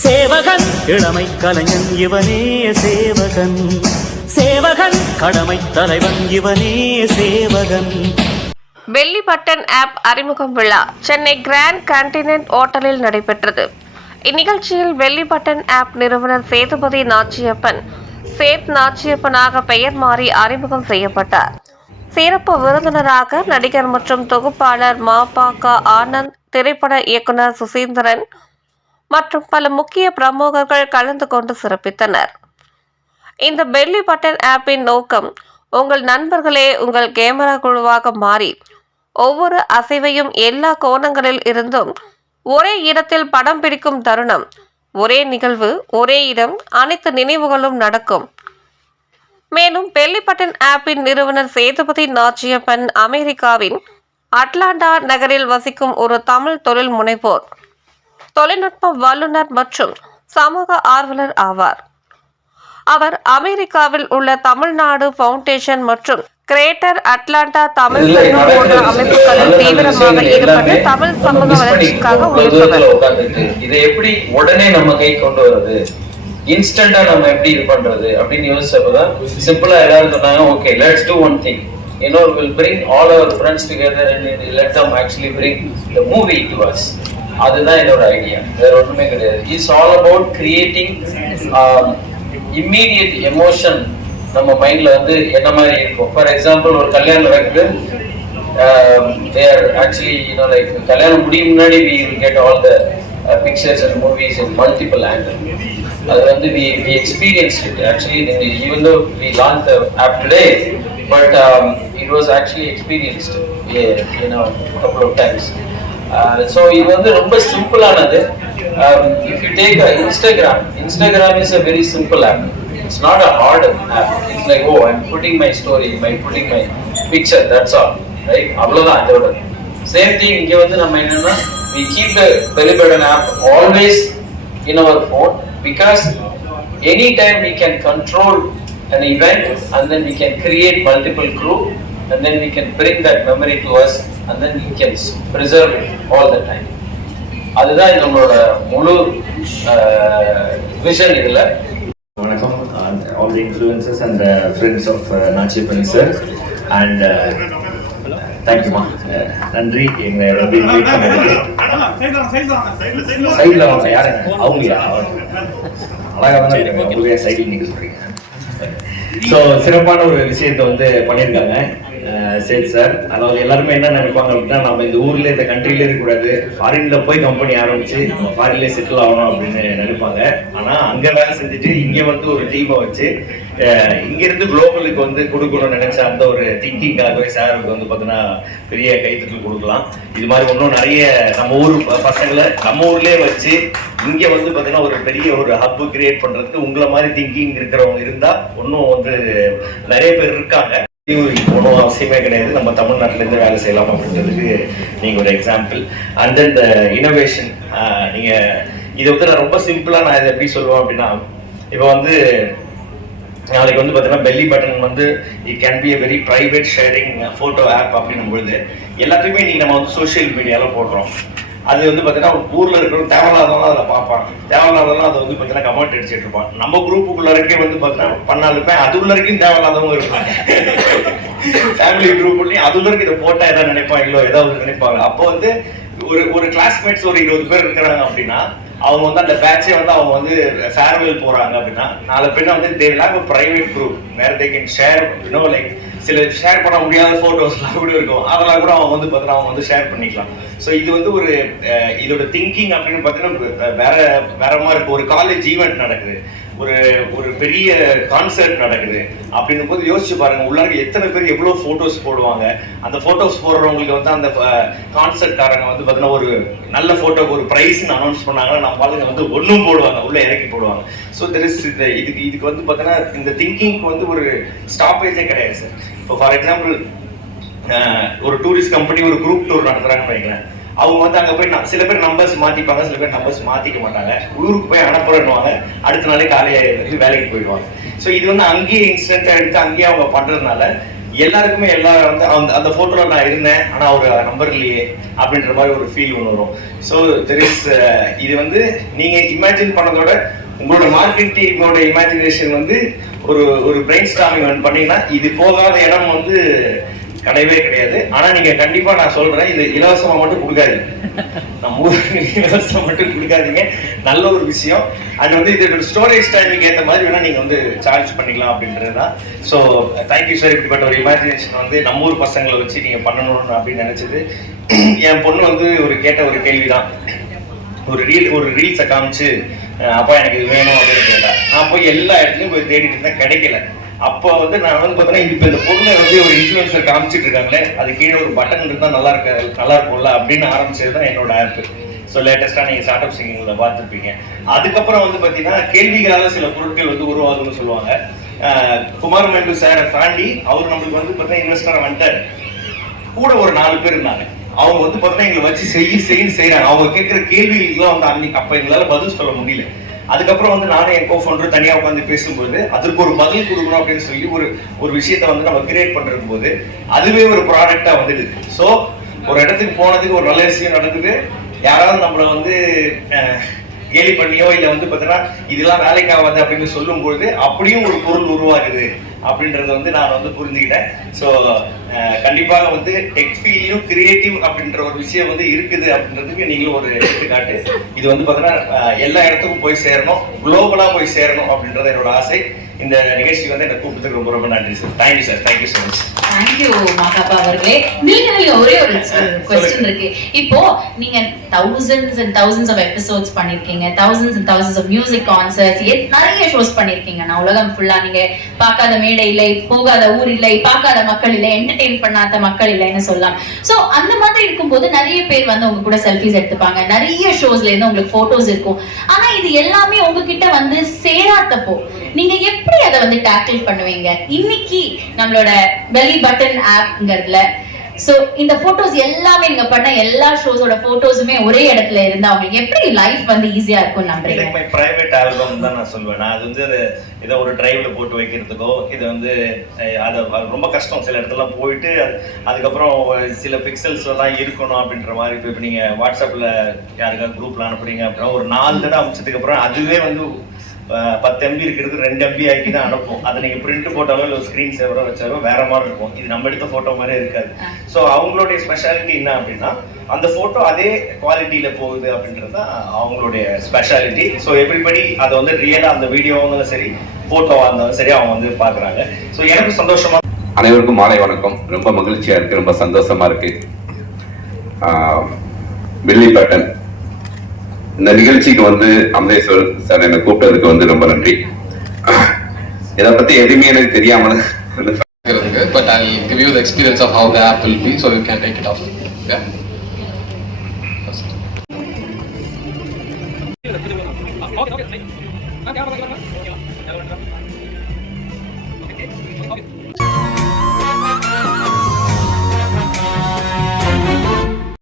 சேவகன் இளமை கலைஞன் இவனே சேவகன், சேவகன் கடமை தலைவன் இவனே சேவகன். பெல்லி பட்டன் ஆப் அறிமுகம் விழா சென்னை கிராண்ட் கான்டினென்ட் ஹோட்டலில் நடைபெற்றது. இந்நிகழ்ச்சியில் பெல்லி பட்டன் ஆப் நிறுவனர் சேதுபதி நாச்சியப்பன் சேத் நாச்சியப்பனாக பெயர் மாறி அறிமுகம் செய்யப்பட்டார். சிறப்பு விருந்தினராக நடிகர் மற்றும் தொகுப்பாளர் ம.ப.க. ஆனந்த், திரைப்பட இயக்குனர் சுசீந்திரன் மற்றும் பல முக்கிய பிரமுகர்கள் கலந்து கொண்டு சிறப்பித்தனர். இந்த பெல்லி பட்டன் ஆப்பின் நோக்கம், உங்கள் நண்பர்களே உங்கள் கேமரா குழுவாக மாறி ஒவ்வொரு அசைவையும் எல்லா கோணங்களில் இருந்தும் ஒரே இடத்தில் படம் பிடிக்கும் தருணம். ஒரே நிகழ்வு, ஒரே இடம், அனைத்து நினைவுகளும் நடக்கும். மேலும் பெல்லி பட்டன் ஆப்பின் நிறுவனர் சேதுபதி நாச்சியப்பன் அமெரிக்காவின் அட்லாண்டா நகரில் வசிக்கும் ஒரு தமிழ் தொழில் முனைவோர், தொழில்நுட்ப வல்லுநர் மற்றும் சமூக ஆர்வலர் ஆவார். அவர் அமெரிக்காவில் உள்ள தமிழ்நாடு ஃபவுண்டேஷன் மற்றும் கிரேட்டர் அட்லாண்டா தமிழ் சங்கம் போன்ற அமைப்புகளில் தீவிரமாக ஈடுபட்டு தமிழ் சமூக வளர்ச்சிக்காக உழைப்பவர். இதை எப்படி உடனே நம்ம கை கொண்டு வருது, இன்ஸ்டன்டா நம்ம எப்படி இது பண்றது அப்படின்னு யோசிச்சப்பதான் சிம்பிளா எல்லாரும் சொன்னாங்க, okay let's do one thing, we'll bring all our friends together and let them actually bring the movie to us. அதுதான் என்னோட ஐடியா, வேற ஒண்ணுமே கிடையாது. It's all about creating immediate emotion நம்ம மைண்ட்ல வந்து என்ன மாதிரி இருக்கும். ஃபார் எக்ஸாம்பிள், ஒரு கல்யாணம் நடக்குது, ஆக்சுவலி லைக் கல்யாணம் முடியும் முன்னாடி we get all the pictures and movies in multiple angles. அது வந்து we experienced it actually, even though we launched the app today, but it was actually experienced couple of times. So இது வந்து ரொம்ப சிம்பிளானது. If you take Instagram is a very simple app. It's not a hard app. It's like, oh, I'm putting my story, I'm putting my picture, that's all, right? அவ்வளவுதான் இதோட. Same thing இங்க வந்து நம்ம என்னன்னா, we keep the Belly Button app always in our phone because anytime we can control an event and then we can create multiple crew and then we can bring that memory to us and then we can preserve it all the time. அதுதான் நம்மளோட முழு vision இதுல. வணக்கம், all the influencers and the friends of Natchiappan sir and thank you ma. நன்றி எங்க meet பண்ணதுக்கு. சைடுல வாங்க, யாருங்க அவங்களா? அழகா தான் இருக்காங்க, உங்களுக்கு சைடில் நீங்க சொல்றீங்க. ஸோ சிறப்பான ஒரு விஷயத்தை வந்து பண்ணியிருக்காங்க சேத் சார். அதாவது எல்லாருமே என்ன நினைப்பாங்க அப்படின்னா, நம்ம இந்த ஊர்ல இந்த கண்ட்ரில இருக்கக்கூடாது, ஃபாரின்ல போய் கம்பெனி ஆரம்பிச்சு ஃபாரின்ல செட்டில் ஆகணும் அப்படின்னு நினைப்பாங்க. ஆனா அங்க வேலை செஞ்சுட்டு இங்க வந்து ஒரு டீமை வச்சு இங்கிருந்து குளோபலுக்கு வந்து கொடுக்கணும்னு நினைச்ச அந்த ஒரு திங்கிங்காகவே சாருக்கு வந்து பார்த்தீங்கன்னா பெரிய கைத்தட்டல் கொடுக்கலாம். இது மாதிரி இன்னும் நிறைய நம்ம ஊர் பசங்களை நம்ம ஊர்லயே வச்சு இங்க வந்து பார்த்தீங்கன்னா ஒரு பெரிய ஒரு ஹப் கிரியேட் பண்றதுக்கு உங்களை மாதிரி திங்கிங் இருக்கிறவங்க இருந்தா இன்னும் வந்து நிறைய பேர் இருக்காங்க. ஒன்றும் அவசியமே கிடையாது, நம்ம தமிழ்நாட்டில இருந்து வேலை செய்யலாம் அப்படின்றதுக்கு நீங்க ஒரு example. And then the innovation, நீங்க இதை வந்து நான் ரொம்ப சிம்பிளா நான் இதை எப்படி சொல்லுவேன் அப்படின்னா, இப்போ வந்து நாளைக்கு வந்து பார்த்தீங்கன்னா பெல்லி பட்டன் வந்து it can be a very private sharing photo app அப்படின்னும் பொழுது எல்லாத்தையுமே இன்னைக்கு நம்ம வந்து சோஷியல் மீடியால போடுறோம். அது வந்து பார்த்தீங்கன்னா ஊர்ல இருக்கிற தேவையில்லாதவங்க அதில் பார்ப்பாங்க, தேவையில்லாதவங்க அதை வந்து பார்த்தீங்கன்னா கமெண்ட் அடிச்சுட்டு இருப்பான். நம்ம குரூப்புக்குள்ள இருக்கே வந்து பார்த்தீங்கன்னா பண்ணாலுமே அது உள்ள வரைக்கும் தேவையில்லாதவங்க இருப்பாங்க. ஃபேமிலி குரூப்லயும் அது உள்ள இருக்கு இதை போட்டா ஏதாவது நினைப்பாங்களோ ஏதாவது நினைப்பாங்க. அப்போ வந்து ஒரு கிளாஸ்மேட்ஸ் ஒரு 20 பேர் இருக்கிறாங்க அப்படின்னா அவங்க வந்து அந்த பேட்சே வந்து அவங்க வந்து ஃபேர்வெல் போறாங்க அப்படின்னா நாலு பேர் வந்து they will have a private group where they can share, like சில ஷேர் பண்ண முடியாத போட்டோஸ்லாம் கூட இருக்கும், அதெல்லாம் கூட அவங்க வந்து பார்த்தீங்கன்னா அவங்க வந்து ஷேர் பண்ணிக்கலாம். ஸோ இது வந்து ஒரு இதோட திங்கிங் அப்படின்னு பார்த்தீங்கன்னா வேற மாதிரி இருக்கு. ஒரு காலேஜ் ஈவெண்ட் நடக்குது, ஒரு பெரிய கான்சர்ட் நடக்குது அப்படின்னு போது யோசிச்சு பாருங்க, உள்ளார எத்தனை பேர் எவ்வளவு போட்டோஸ் போடுவாங்க. அந்த போட்டோஸ் போடுறவங்களுக்கு வந்து அந்த கான்சர்ட் காரங்க வந்து பார்த்தீங்கன்னா ஒரு நல்ல போட்டோக்கு ஒரு பிரைஸ்ன்னு அனௌன்ஸ் பண்ணாங்கன்னா நம்ம பாருங்க வந்து ஒன்றும் போடுவாங்க, உள்ள இறக்கி போடுவாங்க. ஸோ இதுக்கு வந்து பார்த்தீங்கன்னா இந்த திங்கிங்க்கு வந்து ஒரு ஸ்டாப்பேஜே கிடையாது சார். இப்போ ஃபார் எக்ஸாம்பிள், ஒரு டூரிஸ்ட் கம்பெனி ஒரு குரூப் டூர் நடத்துறாங்கன்னு வைங்களேன், அவங்க வந்து அங்க போய் சில பேர் நம்பர்ஸ் மாத்திப்பாங்க, சில பேர் நம்பர்ஸ் மாத்திக்க மாட்டாங்க. ஊருக்கு போய் அனுப்புறேன்னுவாங்க, அடுத்த நாளே காலையில வேலைக்கு போயிடுவாங்க. ஸோ இது வந்து அங்கேயே இன்ஸ்டன்டா எடுத்து அங்கேயே அவங்க பண்றதுனால எல்லாருக்குமே வந்து அந்த போட்டோல நான் இருந்தேன் ஆனா ஒரு நம்பர் இல்லையே அப்படின்ற மாதிரி ஒரு ஃபீல் ஒன்று வரும். ஸோ தெர் இஸ் இது வந்து நீங்க இமேஜின் பண்ணதோட உங்களோட மார்க்கெட் டீமோட இமேஜினேஷன் வந்து ஒரு பிரெயின் ஸ்டார்மிங் பண்ணீங்கன்னா இது போகாத இடம் வந்து கிடையவே கிடையாது. ஆனா நீங்க கண்டிப்பா நான் சொல்றேன், இது இலவசமா மட்டும் கொடுக்காதீங்க, நம்ம இலவசம் மட்டும் கொடுக்காதீங்க. நல்ல ஒரு விஷயம். அது வந்து இதோட ஸ்டோரேஜ் டைமிங் ஏற்ற மாதிரி வேணா நீங்க வந்து சார்ஜ் பண்ணிக்கலாம் அப்படின்றது தான். So thank you sir. இப்படிப்பட்ட ஒரு இமேஜினேஷன் வந்து நம்ம ஊர் பசங்களை வச்சு நீங்க பண்ணணும்னு அப்படின்னு நினைச்சது. என் பொண்ணு வந்து கேட்ட ஒரு கேள்விதான், ஒரு ரீல்ஸை காமிச்சு அப்பா எனக்கு இது வேணும் அப்படின்னு கேட்டேன். நான் போய் எல்லா இடத்துலையும் போய் தேடிட்டு இருந்தேன், கிடைக்கல. அப்போ வந்து நான் வந்து பார்த்தீங்கன்னா இப்போ இந்த பொருளை வந்து ஒரு இன்ஃப்ளூயன்சர் காமிச்சிட்டு இருக்காங்களே, அது கீழே ஒரு பட்டன் இருந்தால் நல்லா இருக்கும்ல அப்படின்னு ஆரம்பிச்சது தான் என்னோட ஆப். ஸோ லேட்டஸ்ட்டாக நீங்கள் ஸ்டார்ட் அப் சிங்கிங்கில் பார்த்துருப்பீங்க. அதுக்கப்புறம் வந்து பார்த்தீங்கன்னா கேள்விகளால் சில பொருட்கள் வந்து உருவாகும்னு சொல்லுவாங்க. குமார் மெண்டு சாரை தாண்டி அவர் நம்மளுக்கு வந்து பார்த்தீங்கன்னா இன்வெஸ்டராக வந்துட்டார். கூட ஒரு 4 பேர் இருந்தாங்க. அவங்க வந்து பார்த்தீங்கன்னா எங்களை வச்சு செய்யறாங்க. அவங்க கேட்குற கேள்விகளுக்குலாம் வந்து அன்னைக்கு அப்போ எங்களால் பதில் சொல்ல முடியல. அதுக்கப்புறம் வந்து நானும் என் கோஃபவுண்டர் தனியாக உட்காந்து பேசும்போது அதற்கு ஒரு பதில் கொடுக்கணும் அப்படின்னு சொல்லி ஒரு விஷயத்த வந்து நம்ம கிரியேட் பண்றதும் போது அதுவே ஒரு ப்ராடக்டா வந்துடுது. ஸோ ஒரு இடத்துக்கு போனதுக்கு ஒரு நல்ல விஷயம் நடக்குது. யாராவது நம்மளை வந்து கேலி பண்ணியோ இல்லை வந்து பார்த்தீங்கன்னா இதெல்லாம் வேலைக்கு ஆகாது அப்படின்னு சொல்லும்போது அப்படியும் ஒரு பொருள் உருவாகுது அப்படின்றத வந்து நான் வந்து புரிஞ்சுக்கிட்டேன். ஸோ கண்டிப்பாக வந்து டெக் ஃபீல்டும் கிரியேட்டிவ் அப்படின்ற ஒரு விஷயம் வந்து இருக்குது அப்படின்றதுக்கு நீங்களும் ஒரு எடுத்துக்காட்டு. இது வந்து பார்த்தீங்கன்னா எல்லா இடத்துக்கும் போய் சேரணும், குளோபலா போய் சேரணும் அப்படின்றது என்னோட ஆசை. இந்த நிகழ்ச்சிக்கு வந்து என்னை கூப்பிட்டதுக்கு ரொம்ப ரொம்ப நன்றி sir. Thank you sir. Thank you so much. Thank you Makapa அவர்களே. நீங்க ஒரே ஒரு क्वेश्चन இருக்கு. இப்போ நீங்க thousands and thousands of episodes பண்ணிருக்கீங்க, thousands and thousands of music concerts, நிறைய ஷோஸ் பண்ணிருக்கீங்க. நான் உலகம் ஃபுல்லா நீங்க பார்க்காத மேடை இல்லை, போகாத ஊர் இல்லை, பார்க்காத மக்கள் இல்லை, என்டர்டெயின் பண்ணாத மக்கள் இல்லைன்னு சொல்லலாம். சோ அந்த மாதிரி இருக்கும்போது நிறைய பேர் வந்து உங்க கூட செல்ஃபிஸ் எடுத்துப்பாங்க, நிறைய ஷோஸ்ல இருந்து உங்களுக்கு போட்டோஸ் இருக்கும். ஆனா இது எல்லாமே உங்ககிட்ட வந்து சேராதப்போ நீங்க எப்படி அதை வந்து டேக்கிள் பண்ணுவீங்க? இன்னைக்கு நம்மளோட பெல்லி பட்டன் ஆப்ங்கிறதுல சோ இந்த போட்டோஸ் எல்லாமே நீங்க பண்ண எல்லா ஷோஸோட போட்டோஸுமே ஒரே இடத்துல இருந்தா உங்களுக்கு எப்படி லைஃப் வந்து ஈஸியா இருக்கும் நம்புறீங்க? மை பிரைவேட் ஆல்பம் தான் நான் சொல்வேன். நான் அது வந்து இதை ஒரு டிரைவ்ல போட்டு வைக்கிறதுக்கோ இது வந்து அது ரொம்ப கஷ்டம். சில இடத்துல போயிட்டு அதுக்கப்புறம் சில பிக்சல்ஸ்ல தான் இருக்கணும் அப்படின்ற மாதிரி. இப்போ நீங்க வாட்ஸ்அப்ல யாருக்காவது குரூப்ல அனுப்புறீங்க அப்படின்னா ஒரு 4 தடவை அனுப்பிச்சதுக்கு அப்புறம் அதுவே வந்து 10 MB இருக்கிறது 2 MB ஆக்கி தான் அனுப்பும். அதை நீங்க பிரிண்ட் போட்டாலோ இல்லை ஸ்கிரீன் சேவரோ வச்சாலோ வேற மாதிரி இருக்கும். இது நம்ம எடுத்த போட்டோ மாதிரி இருக்காது. ஸோ அவங்களுடைய ஸ்பெஷாலிட்டி என்ன அப்படின்னா அந்த போட்டோ அதே குவாலிட்டியில போகுது அப்படின்றது தான் அவங்களுடைய ஸ்பெஷாலிட்டி. ஸோ எவ்ரிபடி அதை வந்து ரியலா அந்த வீடியோவும் சரி போட்டோவா இருந்தாலும் சரி அவங்க வந்து பாக்குறாங்க. ஸோ எனக்கு சந்தோஷமா. அனைவருக்கும் மாலை வணக்கம். ரொம்ப மகிழ்ச்சியா இருக்கு, ரொம்ப சந்தோஷமா இருக்கு. பெல்லி பட்டன் இந்த நிகழ்ச்சிக்கு வந்து அமரேஸ்வர் சார் என்னை கூப்பிட்டதுக்கு வந்து ரொம்ப நன்றி. இதை பத்தி எதுவுமே எனக்கு தெரியாமல் but I'll give you the experience of how the app will be so you can take it off. Yeah. Okay.